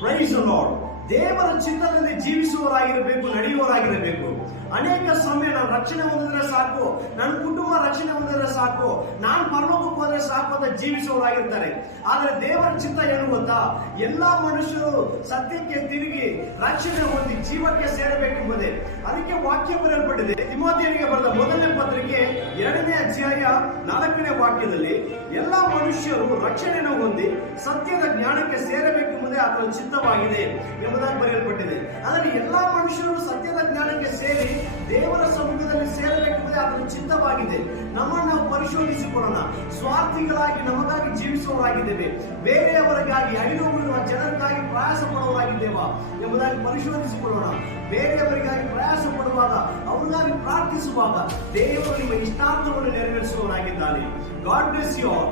Price the lord. ದೇವರ ಚಿತ್ತದಲ್ಲಿ ಜೀವಿಸುವವರಾಗಿರಬೇಕು, ನಡೆಯುವವರಾಗಿರಬೇಕು. ಅನೇಕ ಸಮಯ ನಾನು ರಕ್ಷಣೆ ಹೊಂದಿದ್ರೆ ಸಾಕು, ನನ್ನ ಕುಟುಂಬ ರಕ್ಷಣೆ ಹೊಂದಿದ್ರೆ ಸಾಕು, ನಾನು ಪರಲೋಕಕ್ಕೆ ಹೋದ್ರೆ ಸಾಕು ಅಂತ ಜೀವಿಸುವವರಾಗಿರ್ತಾರೆ. ಆದರೆ ದೇವರ ಚಿತ್ತ ಏನು ಗೊತ್ತಾ? ಎಲ್ಲಾ ಮನುಷ್ಯರು ಸತ್ಯಕ್ಕೆ ತಿರುಗಿ ರಕ್ಷಣೆ ಹೊಂದಿ ಜೀವಕ್ಕೆ ಸೇರಬೇಕೆಂಬುದೇ. ಅದಕ್ಕೆ ವಾಕ್ಯ ಬರೆಯಲ್ಪಟ್ಟಿದೆ. ತಿಮೋಥೆಯನಿಗೆ ಬರೆದ ಮೊದಲನೇ ಪತ್ರಿಕೆ 2ನೇ ಅಧ್ಯಾಯ 4ನೇ ವಾಕ್ಯದಲ್ಲಿ ಎಲ್ಲಾ ಮನುಷ್ಯರು ರಕ್ಷಣೆಯನ್ನು ಹೊಂದಿ ಸತ್ಯದ ಜ್ಞಾನಕ್ಕೆ ಸೇರಬೇಕೆಂಬುದೇ ಆತನ ಚಿತ್ತವಾಗಿದೆ ಎಂಬುದಾಗಿ ಬರೆಯಲ್ಪಟ್ಟಿದೆ. ಆದರೆ ಎಲ್ಲಾ ಮನುಷ್ಯರು ಸತ್ಯದ ಜ್ಞಾನಕ್ಕೆ ಸೇರಿ ದೇವರ ಸಮ್ಮುಖದಲ್ಲಿ ಸೇರಬೇಕೆಂಬುದೇ ಆತನ ಚಿತ್ತವಾಗಿದೆ. ನಮ್ಮನ್ನು ನಾವು ಪರಿಶೋಧಿಸಿಕೊಳ್ಳೋಣ. ಸ್ವಾರ್ಥಿಗಳಾಗಿ ನಮಗಾಗಿ ಜೀವಿಸುವವರಾಗಿದ್ದೇವೆ, ಬೇರೆಯವರಿಗಾಗಿ ಐನೋವಿರುವ ಜನರಿಗಾಗಿ ಪ್ರಯಾಸ ಪಡುವವರಾಗಿದ್ದೇವಾ ಎಂಬುದಾಗಿ ಪರಿಶೋಧಿಸಿಕೊಳ್ಳೋಣ. ಬೇರೆಯವರಿಗಾಗಿ ಪ್ರಯಾಸ ಪಡುವಾಗ, ಅವರಿಗಾಗಿ ಪ್ರಾರ್ಥಿಸುವಾಗ ದೇವರು ನಿಮ್ಮ ಇಷ್ಟಾರ್ಥವನ್ನು ನೆರವೇರಿಸುವವರಾಗಿದ್ದಾನೆ. God bless you all.